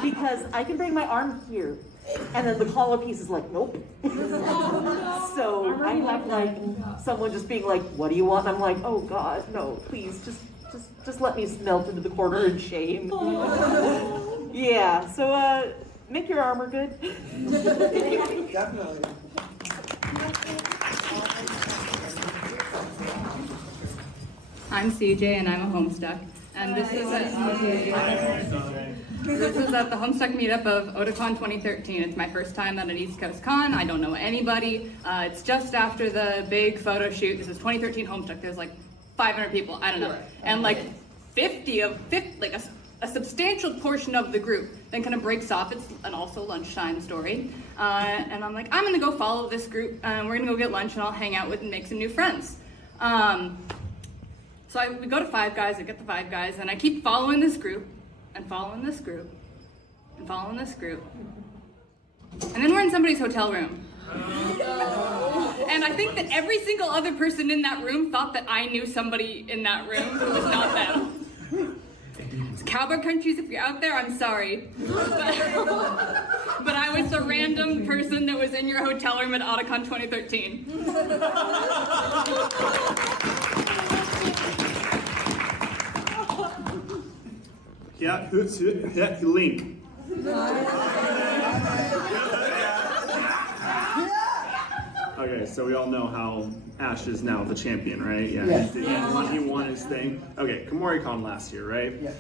Because I can bring my arm here and then the collar piece is like, nope. So I have someone just being like, what do you want? And I'm like, oh God, no, please, just let me melt into the corner in shame. Yeah, so make your armor good. Definitely. I'm CJ and I'm a Homestuck. And this is at the Homestuck meetup of Oegon 2013. It's my first time at an East Coast con. I don't know anybody. It's just after the big photo shoot. This is 2013 Homestuck. There's 500 people, I don't know. And 50 a substantial portion of the group then kind of breaks off. It's an also lunchtime story. And I'm like, I'm gonna go follow this group and we're gonna go get lunch and I'll hang out with and make some new friends. So we go to Five Guys, I get the Five Guys, and I keep following this group and following this group and following this group. And then we're in somebody's hotel room. And I think that every single other person in that room thought that I knew somebody in that room who was not them. Cowboy countries, if you're out there, I'm sorry. But I was the random person that was in your hotel room at Oegon 2013. Yeah, link. Okay, so we all know how Ash is now the champion, right? Yeah. Yes. He won his thing. Okay, Kumoricon last year, right? Yes.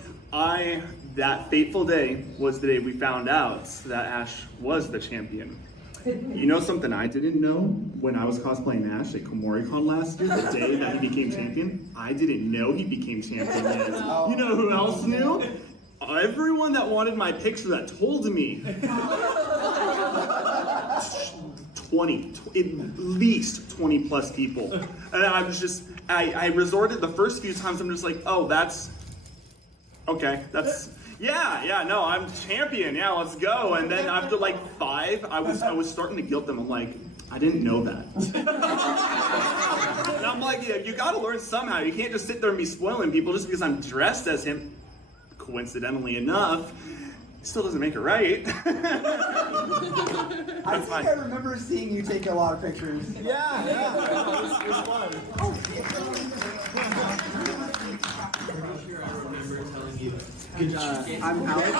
That fateful day was the day we found out that Ash was the champion. You know something I didn't know when I was cosplaying Ash at Kumoricon last year, the day that he became champion? I didn't know he became champion yet. You know who else knew? Everyone that wanted my picture that told me. 20, at least 20 plus people. And I was just, I resorted the first few times, I'm just like, oh, that's, okay, that's, yeah, no, I'm champion, yeah, let's go. And then after like 5, I was starting to guilt them. I'm like, I didn't know that. And I'm like, yeah, you gotta learn somehow. You can't just sit there and be spoiling people just because I'm dressed as him. Coincidentally enough, it still doesn't make it right. I think I remember seeing you take a lot of pictures. Yeah. It was fun. I'm Alex.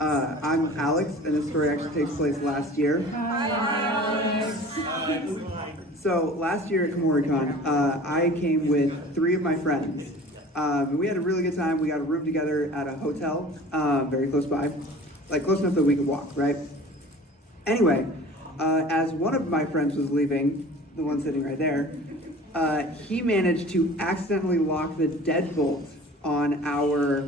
I'm Alex, and this story actually takes place last year. So last year at Kumoricon, I came with 3 of my friends. We had a really good time. We got a room together at a hotel, very close by, like close enough that we could walk, right? Anyway, as one of my friends was leaving, the one sitting right there, he managed to accidentally lock the deadbolt on our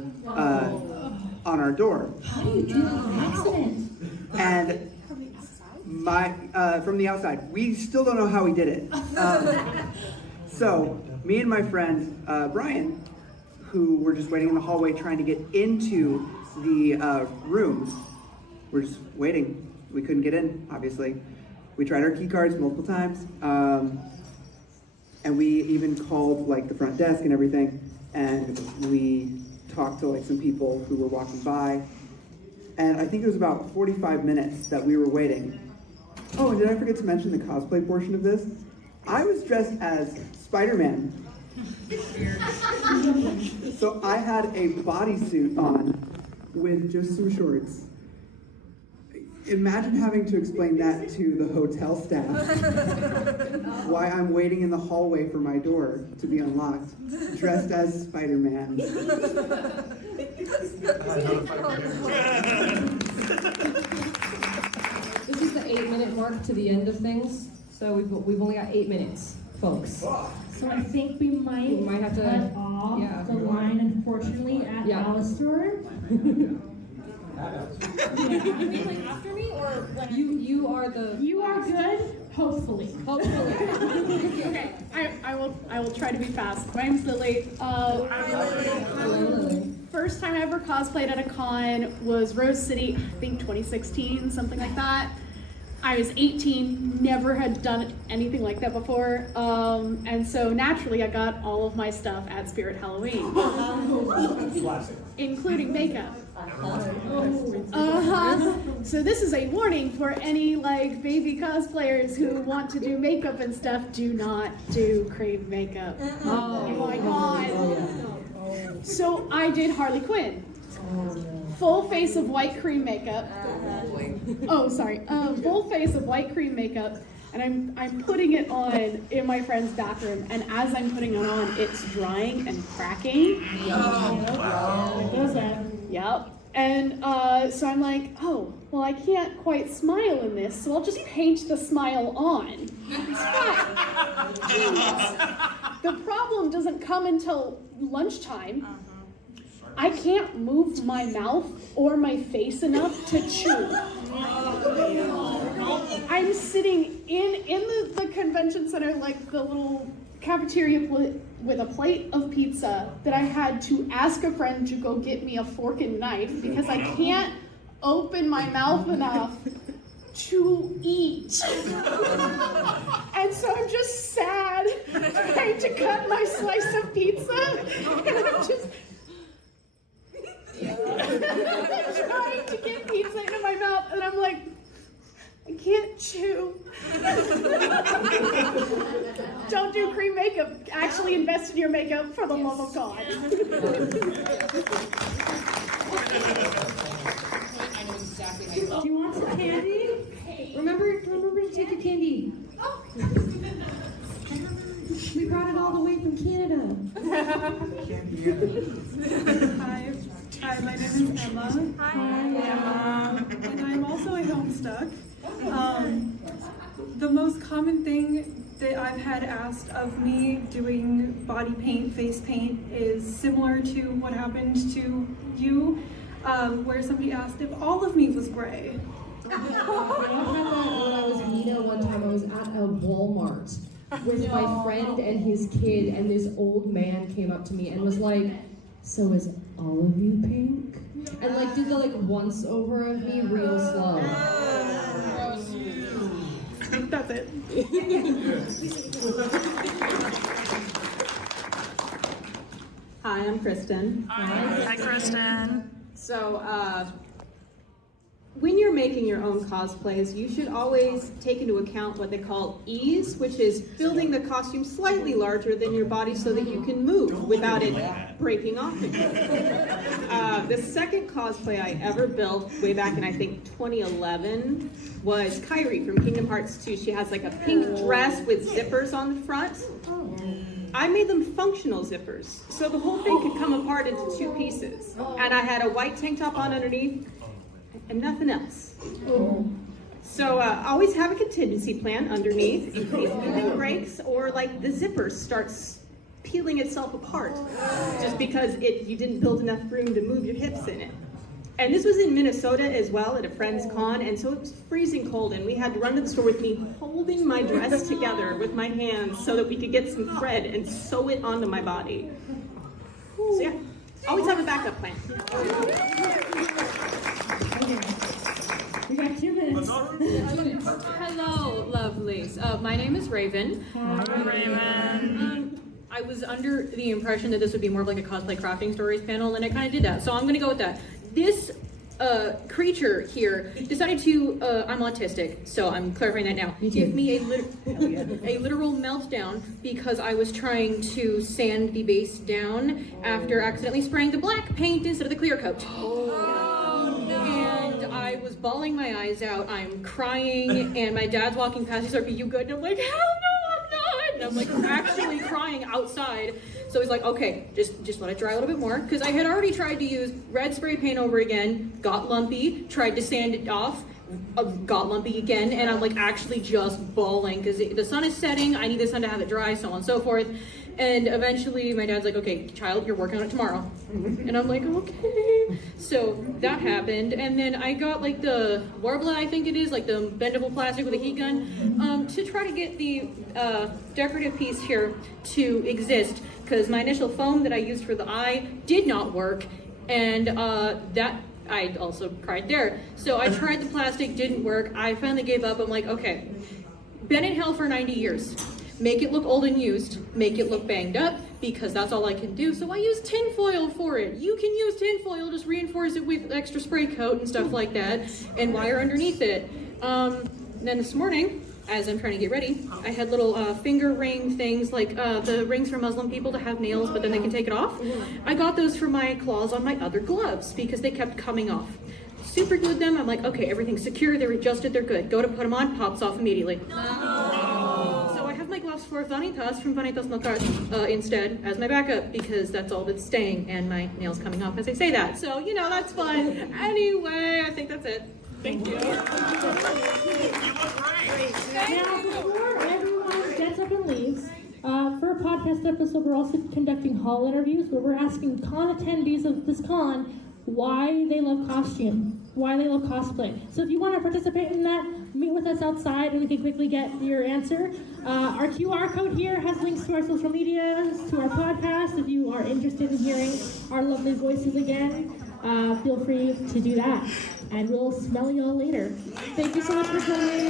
door. How do you do that by accident? And from the outside, we still don't know how he did it. So me and my friend Brian, who were just waiting in the hallway trying to get into the room, we're just waiting. We couldn't get in, obviously. We tried our key cards multiple times, and we even called like the front desk and everything, and we talked to like some people who were walking by, and I think it was about 45 minutes that we were waiting. Oh, and did I forget to mention the cosplay portion of this? I was dressed as Spider-Man. So I had a bodysuit on with just some shorts. Imagine having to explain that to the hotel staff. Why I'm waiting in the hallway for my door to be unlocked, dressed as Spider-Man. This is the 8-minute mark to the end of things, so we've only got 8 minutes, folks. So I think we might have to cut off the line, unfortunately, at Alistair. After me, or when you are the You are good, hopefully. Okay, I will try to be fast. My name's Lily. First time I ever cosplayed at a con was Rose City, I think 2016, something like that. I was 18, never had done anything like that before, and so naturally I got all of my stuff at Spirit Halloween, including makeup. So this is a warning for any like baby cosplayers who want to do makeup and stuff. Do not do cream makeup. Oh my god. So I did Harley Quinn. Full face of white cream makeup. Full face of white cream makeup, and I'm putting it on in my friend's bathroom, and as I'm putting it on, it's drying and cracking. Yep. And so I'm like, oh, well, I can't quite smile in this, so I'll just paint the smile on. It's fine. The problem doesn't come until lunchtime. I can't move my mouth or my face enough to chew. I'm sitting in the convention center, like the little cafeteria with a plate of pizza that I had to ask a friend to go get me a fork and knife because I can't open my mouth enough to eat. And so I'm just sad trying to cut my slice of pizza, and I'm just trying to get pizza into my mouth, and I'm like, I can't chew. Don't do cream makeup. Actually invest in your makeup for the love of God. I know exactly Canada. Hi, my name is Emma. Hi, Emma. And I'm also a Homestuck. The most common thing that I've had asked of me doing body paint, face paint, is similar to what happened to you, where somebody asked if all of me was gray. I had that when I was Nina one time. I was at a Walmart with my friend and his kid, and this old man came up to me and was like, "So is all of you pink?" And like did the once over of me real slow. That's it. Hi, I'm Kristen. Hi, Kristen. So, when you're making your own cosplays, you should always take into account what they call ease, which is building the costume slightly larger than your body so that you can move without it breaking off. The second cosplay I ever built, way back in I think 2011, was Kairi from Kingdom Hearts 2. She has like a pink dress with zippers on the front. I made them functional zippers, so the whole thing could come apart into two pieces. And I had a white tank top on underneath, and nothing else. So always have a contingency plan underneath in case anything breaks or like the zipper starts peeling itself apart just because you didn't build enough room to move your hips in it. And this was in Minnesota as well at a friend's con, and so it was freezing cold, and we had to run to the store with me holding my dress together with my hands so that we could get some thread and sew it onto my body. So yeah, always have a backup plan. We got 2 minutes. Hello, lovelies. My name is Raven. Hi, Raven. I was under the impression that this would be more of like a cosplay crafting stories panel, and I kind of did that. So I'm going to go with that. This creature here decided to, I'm autistic, so I'm clarifying that now, give me a literal meltdown because I was trying to sand the base down after accidentally spraying the black paint instead of the clear coat. And I was bawling my eyes out, I'm crying, and my dad's walking past, he's like, "Are you good?" And I'm like, "Hell no, I'm not!" And I'm like actually crying outside. So he's like, "Okay, just let it dry a little bit more," because I had already tried to use red spray paint over again, got lumpy, tried to sand it off, got lumpy again, and I'm like actually just bawling because the sun is setting, I need the sun to have it dry, so on and so forth. And eventually my dad's like, "Okay, child, you're working on it tomorrow." And I'm like, "Okay." So that happened, and then I got like the Warbler, I think it is, like the bendable plastic with a heat gun, to try to get the decorative piece here to exist, because my initial foam that I used for the eye did not work, and that I also cried there. So I tried the plastic, didn't work. I finally gave up. I'm like, okay, been in hell for 90 years. Make it look old and used, make it look banged up, because that's all I can do. So I use tin foil for it. You can use tin foil, just reinforce it with extra spray coat and stuff like that, and wire underneath it. Then this morning, as I'm trying to get ready, I had little finger ring things, like the rings for Muslim people to have nails, but then they can take it off. I got those for my claws on my other gloves, because they kept coming off. Super glued them, I'm like, okay, everything's secure, they're adjusted, they're good. Go to put them on, pops off immediately. So I have my gloves for Vanitas from Vanitas Notar instead as my backup, because that's all that's staying, and my nails coming off as I say that. So, you know, that's fun. Anyway, I think that's it. Thank you. Now, before everyone gets up and leaves, for a podcast episode, we're also conducting hall interviews where we're asking con attendees of this con why they love costume, why they love cosplay. So if you want to participate in that, meet with us outside and we can quickly get your answer. Our QR code here has links to our social media, to our podcast. If you are interested in hearing our lovely voices again, feel free to do that. And we'll smell you all later. Thank you so much for coming.